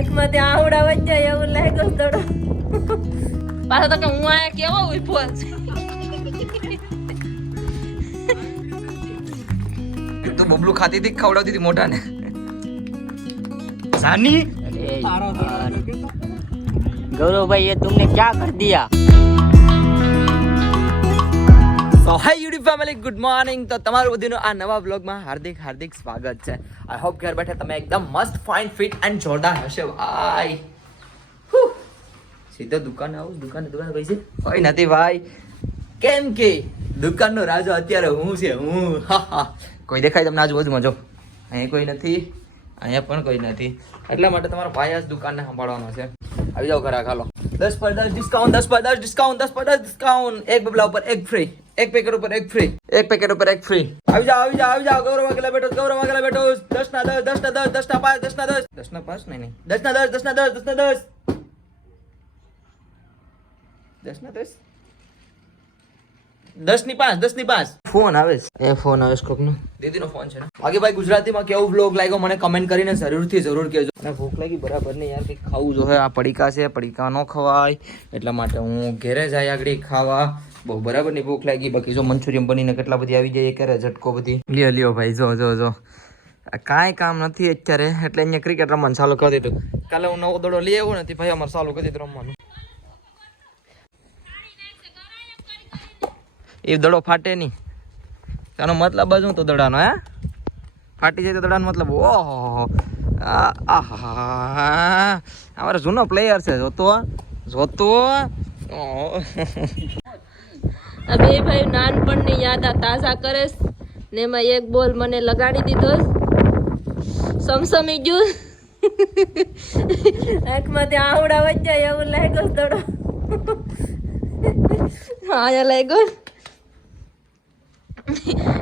આંખમાંથી આવડા વઈ જાય એવું લાગ્યો દડો. પાછો તો કે હું આયા કેવો ઉભો છે. તો બબલું ખાતી હતી ખવડાવતી હતી મોટા ને. સાની गौरव भाई ये तुमने क्या कर दिया? સો હાય યુટ્યુબ ફેમિલી, ગુડ મોર્નિંગ. તો તમારું બધીનું આ નવા વ્લોગમાં હાર્દિક હાર્દિક સ્વાગત છે. આઈ હોપ ઘર બેઠા તમે એકદમ મસ્ત ફાઇન ફિટ એન્ડ જોરદાર હશે ભાઈ. સીધા દુકાને આવું. દુકાને પૈસે કોઈ નથી ભાઈ, કેમ કે દુકાનનો રાજો અત્યારે હું છે. હું કોઈ દેખાય તમને આજુબાજુમાં? જો અહીંયા કોઈ નથી, અહીંયા પણ કોઈ નથી. એટલા માટે તમારો ભાઈ આ દુકાનને સંભાળવાનો છે. આવી જાઓ ઘરે, હાલો. 10% ડિસ્કાઉન્ટ, 10% ડિસ્કાઉન્ટ, 10% ડિસ્કાઉન્ટ. એક બબલા ઉપર એક ફ્રી, એક પેકેટ ઉપર એક ફ્રી, એક પેકેટ ઉપર એક ફ્રી. આવી જાઓ, આવી જાઓ, આવી જાઓ. ગૌરવ વાગેલા બેઠો, ગૌરવ વાગેલા બેઠો. 10 ના 10, 10 ના 10, 10 ના 5, 10 ના 10, 10 ના 5 નહીં, 10 ના 10, 10 ના 10, 10 ના 10, 10 ના 10, 10 ની 5, 10 ની 5. ફોન આવે છે, એ ફોન આવે છે કોકનો. દીદીનો ફોન છે ને. બાકી ભાઈ ગુજરાતીમાં કેવો વ્લોગ લાગ્યો મને કમેન્ટ કરીને જરૂર કહેજો. અને ભૂખ લાગી બરાબર નહીં યાર, કંઈક ખાવું જોઈએ. આ પડીકા છે, પડીકા ન ખવાય એટલા માટે હું ઘેરે જાય આગળ ખાવા. બહુ બરાબર ની ભૂખ લાગી. બાકી જો મંચુરિયન બનીને કેટલા બધી આવી જાય કરે ઝટકો બધી. લ્યો ભાઈ, જો કાંઈ કામ નથી અત્યારે એટલે અહીંયા ક્રિકેટ રમવાનું ચાલુ કરી દીધું. કાલે હું નવો દડો લઈ આવ્યો નથી ભાઈ, અમારે ચાલુ કરી દીધું રમવાનું. એ દડો ફાટે નહીં, તેનો મતલબ જ હું તો દડાનો હે ફાટી જાય તો દડાનો મતલબ. ઓહો અમારો જૂનો પ્લેયર છે. જોતો આ બે ભાઈ નાનપણની યાદ તાજા કરે ને એમાં એક બોલ મને લગાડી દીધો, સમસમી ગયું. આંખમાંથી આવડા વઈ જાય એવું લાગ્યો દડો. હા લાગ્યો.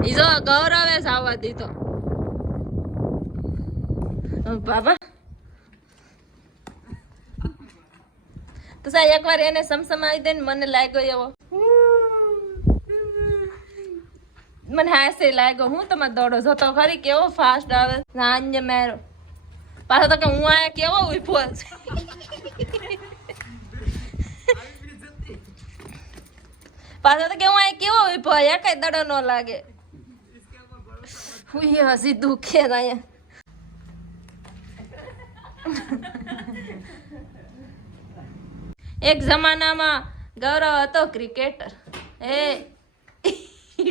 ઈજો ગૌરવે સાવા દીધો બાબા. તો સાહેબ એકવાર એને સમસમાવી દે ને મને લાગ્યો એવો, મને હાસે લાગ્યો. હું તમારે દોડો જોતો ખરી કેવો ફાસ્ટ આવે. સાંજે મેરો પાછો તો કે હું આયા કેવો ઉભો છે. પાછો તો કે હું આયા કેવો ઉભો, યાર કઈ દડો ન લાગે. હું હસી દુખે અહીંયા. એક જમાનામાં ગૌરવ હતો ક્રિકેટર. એ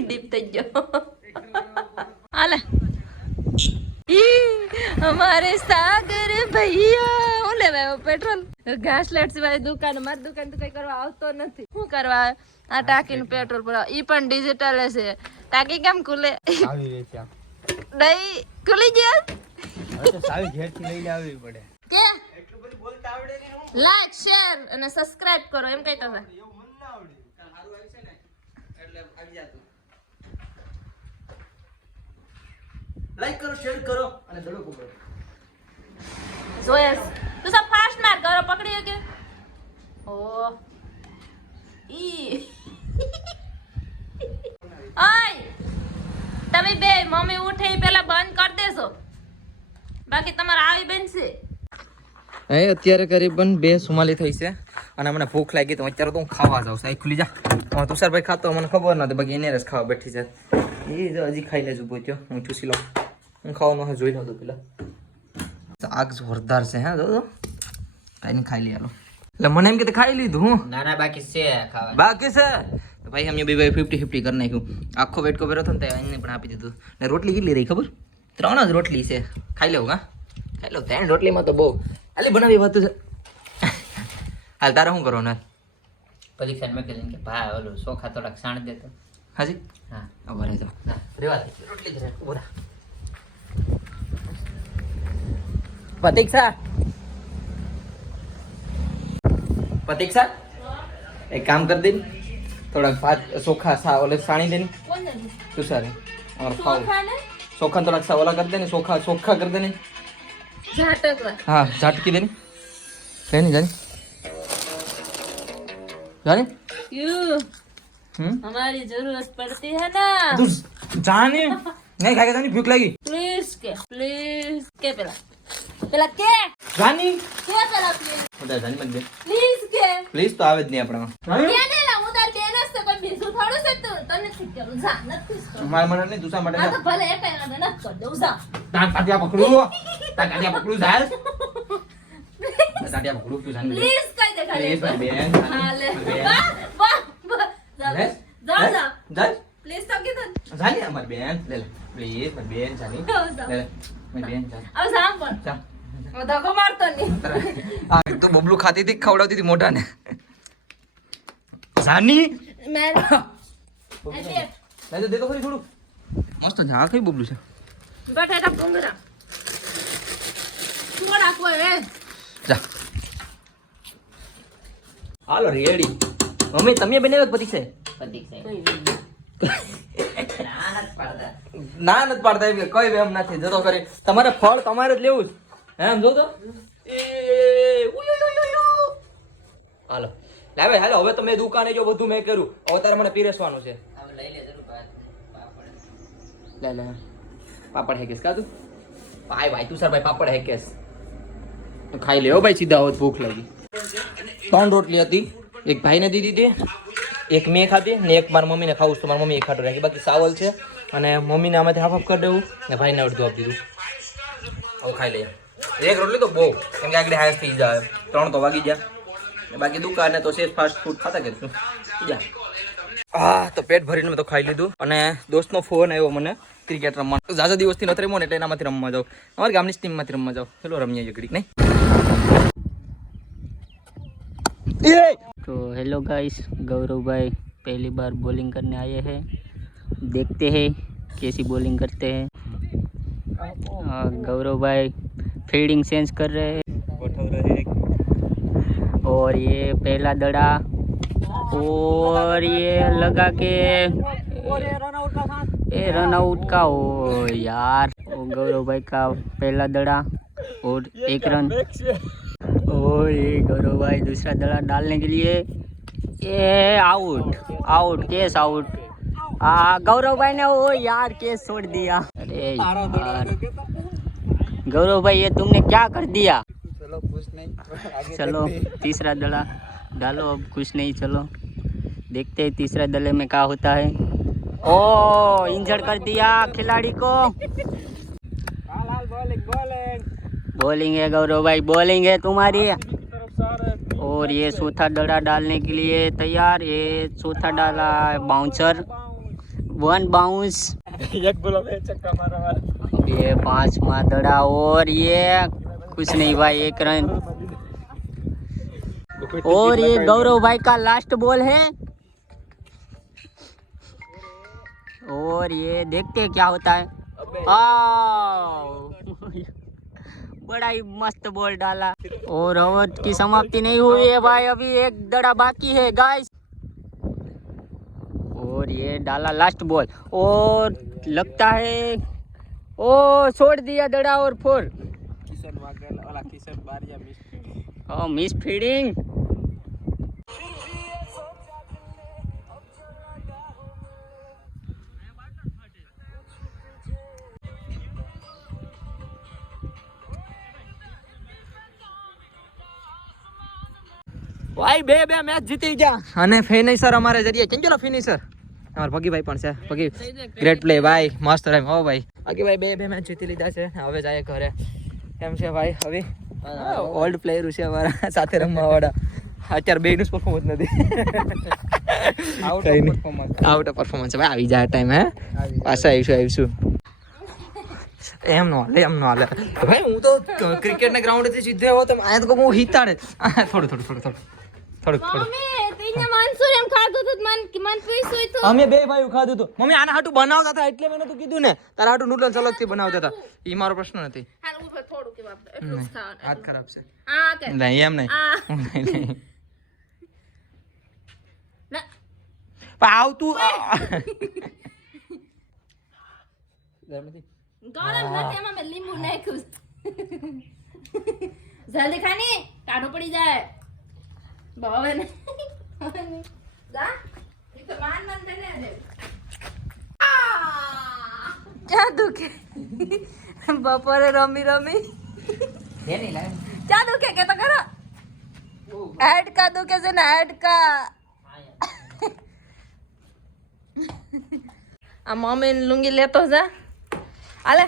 ડીપ થઈ ગયો. હાલે हमारे सागर भैया હું લેવા પેટ્રોલ ઘાસ લેટ સિવાય દુકાન, મારી દુકાન તો કઈ કરવા આવતો નથી. શું કરવા આ ટાંકીનું પેટ્રોલ ભરાવ? ઈ પણ ડિજિટલ છે. ટાંકી કેમ ખુલે? નહીં ખુલી ગયા. સાવી ઘેરથી લઈને આવવી પડે કે એટલું બધું બોલતા આવડે નહીં. લાઈક શેર અને સબસ્ક્રાઇબ કરો એમ કહેતા હતા. એવું મન ના આવડે. સારું આવી છે ને એટલે આવી જાતું. લાઈક કરો, શેર કરો અને દડો પકડો. જોયસ તું સબ ફાસ્ટ માર કરો, પકડી કે ઓ ઈ ઓય તમે બે મમ્મી ઉઠે પેલા બંધ કરી દેજો, બાકી તમારે આવી બનશે. અત્યારે કરીબન 2:44 થઈ છે અને મને ભૂખ લાગી તો અત્યારે તો હું ખાવા જાઉં. સાઈ ખુલી જા. તુષારભાઈ ખાતો મને ખબર નથી, બાકી એને રસ ખાવા બેઠી છે. એ હજી ખાઈ લેજો પહોંચ્યો. હું ચૂસી લઉં. હું ખાવામાં જોઈ લઉં તો પેલા. આગ જોરદાર છે. હા જો કાંઈ ખાઈ લઈ આલો. એટલે મને એમ કે ખાઈ લીધું હું. નાના બાકી છે ખાવા, બાકી છે તો ભાઈ અમે બે 50-50 કરી નાખ્યું. આખો વેટકો ભર્યો હતો ને તો એને પણ આપી દીધું. ને રોટલી કેટલી રહી ખબર? 3 જ રોટલી છે. ખાઈ લઉં. હા ખાઈ લઉં. 3 રોટલીમાં તો બહુ હાલી બનાવી વાત છે. હાલ તારે શું કરવાનું? પરીક્ષા મેં કીધું કે ભાઈ ઓલું ચોખા થોડાક સાણ દેતો. હાજી હા ઉભા રહેજો. રેવા દે રોટલી જ રહે. ઉભા પ્રતીક્ષા એક કામ કરી દે, થોડાક ભાત ચોખા સા ઓલે સાણી દે ને. તું સારે और खाओ ચોખા થોડાક સા ઓલા કરી દે ને. ચોખા કરી દે ને. हाँ झटकी देनी जानी जानी हमारी जरूरत पड़ती है ना. जानी नहीं खाएगा जानी भूख लगी. प्लीज के पेला के जानी કે પેલા પ્લીઝ હું તારે જાની મત દે પ્લીઝ કે પ્લીઝ તો આવે જ નહીં આપણામાં કે ને લા હું તાર બેન હશે કોઈ બીજું થોડું છે તું તને ઠીક કરું જા નથી કર મારા મને નહીં તુસા માટે આ તો ભલે એક એના ન કર દઉં જા તાર કાટિયા પકડું જાય કાટિયા પકડું તું જાની પ્લીઝ કઈ દે ખાલી પ્લીઝ બેન હા લે વાહ વાહ જા લે જા જા જા પ્લીઝ તો કીધું જાની અમારી બેન લે લે પ્લીઝ મારી બેન જાની લે લે મારી બેન જા હવે સાંભળ જા ધક્કો મારતો નહીં આ તો બબલું ખાતી હતી ખવડાવતી હતી મોટાને જાની મેં લે દે તો ખરી થોડું મસ્ત છે આ કઈ બબલું છે બટાટા ભૂંગળા થોડા કોઈ હે જા હાલો રેડી મમ્મી તમે બનાવ્યો પતિ છે પ્રતીક્ષા ના નથી પાડતા એમ કે કઈ વેમ નથી જતો કરી તમારે ફળ તમારે જ લેવું છે એમ જો તો એ ઉય ઉય ઉય ઉય. હાલો લાવે હાલો હવે તમે દુકાને જો બધું મેં કર્યું હવે તારે મને પીરસવાનું છે હવે લઈ લે જરૂર પાપડ લે લે પાપડ હેકેસ કા તું ભાઈ ભાઈ તું સર ભાઈ પાપડ હેકેસ ખાઈ લેવો ભાઈ સીધા હોત ભૂખ લાગી 3 રોટલી હતી એક ભાઈને દીધી હતી એક મેં ખાધી ને એક મારા મમ્મીને ખાવું તો મારી મમ્મી એક ખાટો રાખી બાકી સાવલ છે અને મમ્મીને આમાંથી હાફ કરી દેવું ને ભાઈને અડધું આપી દીધું હવે ખાઈ લઈએ એક રોટલી તો બહુ કેમ કે આગળ હાઈસ થઈ જાય 3 તો વાગી ગયા ને બાકી દુકાને તો સેજ ફાસ્ટ ફૂડ ખાતા કરીશું જા તો પેટ ભરીને મેં તો ખાઈ લીધું અને દોસ્તનો ફોન આવ્યો મને ક્રિકેટ રમવા ઝાઝા દિવસથી નથી રમવો ને એટલે એનામાંથી રમવા જાઉં અમારી ગામની ટીમમાંથી રમવા જાઉં ચલો રમીએ ઘડીક નહીં तो हेलो गाइस गौरव भाई पहली बार बॉलिंग करने आए हैं देखते हैं कैसी बॉलिंग करते हैं गौरव भाई फील्डिंग चेंज कर रहे हैं और ये पहला दड़ा और ये लगा के ये रन आउट का हो यार गौरव भाई का पहला दड़ा और 1 रन और ये गौरव भाई दूसरा दड़ा डालने के लिए ये आउट आउट केस आउट गौरव भाई ने वो यार केस छोड़ दिया अरे यार गौरव भाई ये तुमने क्या कर दिया चलो कुछ नहीं चलो तीसरा दड़ा डालो अब कुछ नहीं चलो देखते हैं तीसरा दड़े में क्या होता है ओ इंजर्ड कर दिया खिलाड़ी को बॉलिंग है गौरव भाई बॉलिंग है तुम्हारी और ये चौथा दड़ा डालने के लिए तैयार ये चौथा डाला बाउंसर 1 बाउंस ये 5वां दड़ा और ये कुछ नहीं भाई 1 रन और ये गौरव भाई का लास्ट बॉल है और ये देखते हैं क्या होता है बड़ा ही मस्त बॉल डाला और ओवर की समाप्ति नहीं हुई है भाई अभी 1 दड़ा बाकी है गाइस और ये डाला लास्ट बॉल और लगता है ओ छोड़ दिया दड़ा और 4 मिस फीडिंग ભાઈ બે મેચ જીતી ગયા અને ફિનિશર અમારે જરીએ કેમ ચલો ફિનિશર અમાર ભગીભાઈ પણ છે ભગી ગ્રેટ પ્લે ભાઈ મસ્ત રમ હો ભાઈ ભગીભાઈ બે મેચ જીતી લીધા છે હવે જાય ઘરે એમ છે ભાઈ હવે ઓલ્ડ પ્લેયર છે અમારા સાથે રમવા વાળા અત્યારે બેનું પરફોર્મન્સ નથી આઉટ પરફોર્મન્સ ભાઈ આવી જાય ટાઈમ હે પાછા આવીશું એમ નો હાલે ભાઈ હું તો ક્રિકેટ ના ગ્રાઉન્ડ થી સીધે આવો તો આયા તો હું હિતાડે થોડું મમ્મી તીને મંસૂર એમ ખાધું તો મન પૂછ્યું તો અમે બે ભાઈઓ ખાધું હતું મમ્મી આના હાટુ બનાવતા હતા એટલે મેં નતું કીધું ને તારા હાટુ નૂડલ્સ અલગથી બનાવતા હતા ઈ મારો પ્રશ્ન નથી હાલ ઉપર થોડું કે બાપ એટલું જ ખાવાનું હાથ ખરાબ છે આ કે નહીં એમ નહીં ના પણ આવતું ગરમ નથી એમાં મેં લીંબુ નાખ્યું જલ્દી ખાની ટાઢો પડી જાય બાવે ને જા એક તો માન દેને દે ક્યાં દુખે બપોરે રમી નહીં લાગે ક્યાં દુખે કે તો હાડકા દુખે છે ને હાડકા. આ મમ્મીને લુંગી લેતો જા. આલે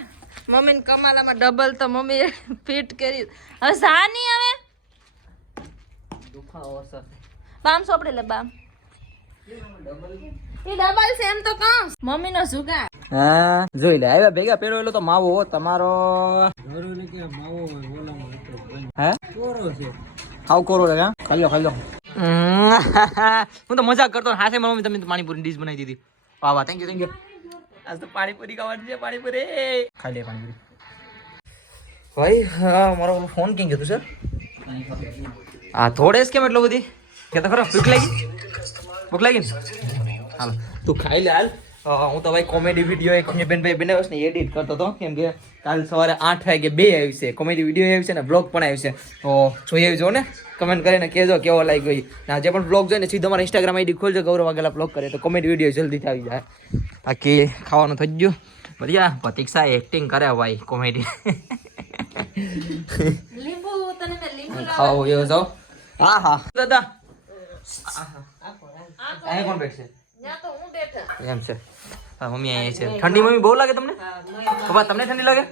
મમ્મીને કમાલામાં ડબલ તો મમ્મી ફિટ કરી. હવે સાની હવે દુખાવો સર બામ સોપડી લે બામ. એ ડબલ છે એમ તો કહું. મમ્મીનો સુગા. હા જોઈ લે આવ્યા ભેગા પહેરેલો તો માવો તમારો હે હાવ કોરો લે હા ખાઈ લો હું તો મજાક કરતો હાથે મમ્મી તમે પાણીપુરી ડીશ બનાવી દીધી વાહ વાહ થેન્ક યુ આજ તો પાણીપુરી ખાવાની છે પાણીપુરી ખાઈ લે પાણીપુરી ભાઈ હા મારો ફોન કેમ ગયો સર હા થોડે કેમ એટલો બધી કે તો ખરો ભૂખ લાગી હાલ તું ખાઈ લે હાલ હું તો ભાઈ કોમેડી વિડીયો એક બેનભાઈ બનાવ્યો ને એડિટ કરતો હતો કેમ કે કાલ સવારે 8 વાગે 2 આવી છે કોમેડી વિડીયો આવી છે ને બ્લોગ પણ આવ્યું છે તો જોઈ આવજો ને કમેન્ટ કરીને કહેજો કેવો લાગ્યો ના જે પણ બ્લોગ જોઈને સીધો મારા ઇન્સ્ટાગ્રામ આઈડી ખોલજો ગૌરવ વાઘેલા બ્લોગ કરે તો કોમેડી વિડીયો જલ્દીથી આવી જાય બાકી ખાવાનું થઈ ગયું બઢિયા પ્રતીક્ષા એક્ટિંગ કરે ભાઈ કોમેડી લીંબુ તને મેં લીંબુ ખાવા એવો જાઓ હા હા દાદા અહીં કોણ બેઠશે ત્યાં તો હું બેઠા. એમ છે હા મમ્મી અહીંયા છે ઠંડી મમ્મી બહુ લાગે તમને પપ્પા તમને ઠંડી લાગે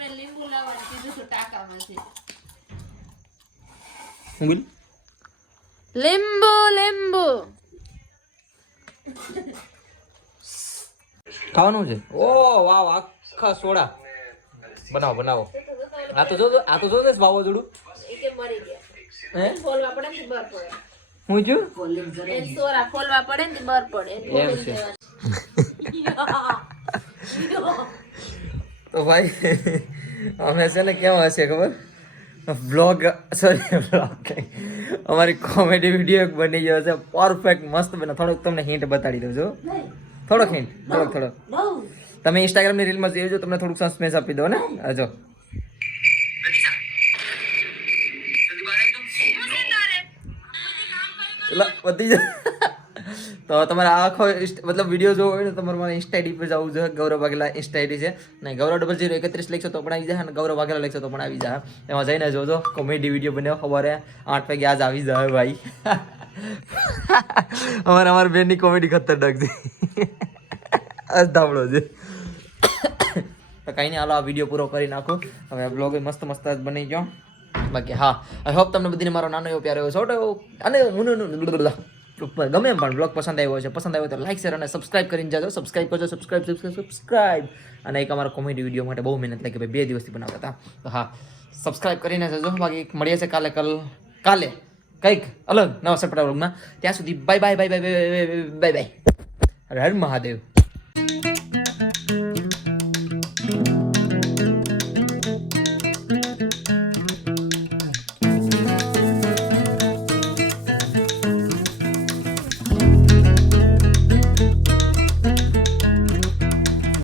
મેં લીંબુ લાવવાનું કીધું છું ટાંકામાંથી. હું બોલ લીંબુ ખાવાનું છે ઓ વાવ આખા સોડા બનાવો આ તો જો વાવાઝોડું હે ખોલવા પડે ને બર પડે. હું છું એ સોરા ખોલવા પડે ને બર પડે. એમ છે તો ભાઈ અમે છે ને કેવા હશે ખબર બ્લોગ અમારી કોમેડી વિડીયો બની ગયો છે પરફેક્ટ મસ્ત બને થોડોક તમને હિન્ટ બતાડી દઉં છું થોડોક હિન્ટ થોડોક તમે ઇન્સ્ટાગ્રામની રીલમાં જોઈ તમને થોડુંક સસ્પેન્સ આપી દો ને જો વધી જાય તો તમારે આખો મતલબ વિડીયો જોવો હોય ને તમારે મારા ઇન્સ્ટા આઈડી પર જવું જોઈએ ગૌરવ વાઘેલા ઇન્સ્ટા આઈડી છે નહીં ગૌરવ0031 લખશો તો પણ આવી જાય અને ગૌરવ વાઘેલા લખશો તો પણ આવી જાય એમાં જઈને જોજો કોમેડી વિડીયો બન્યો સવારે 8 વાગે આજ આવી જાય ભાઈ અમારા બેનની કોમેડી ખતરનાક છે આજ ધાબળો છે તો કંઈ નહીં હાલો આ વિડીયો પૂરો કરી નાખો હવે બ્લોગ મસ્ત મસ્ત બની ગયો બાકી હા આઈ હોપ તમને બધીને મારો નાનો એવો પ્યારો એવો છોટો અને ગમે એમ પણ બ્લોગ પસંદ આવ્યો તો લાઈક શેર અને સબસ્ક્રાઇબ કરીને જાજો સબસ્ક્રાઇબ કરજો સબસ્ક્રાઇબ અને એક અમારા કોમેડી વિડીયો માટે બહુ મહેનત લાગી ભાઈ 2 દિવસથી બનાવતા હતા તો હા સબસ્ક્રાઇબ કરીને જજો બાકી મળીએ છે કાલે કંઈક અલગ નવા સટપટા બ્લોગમાં ત્યાં સુધી બાય હર હર મહાદેવ.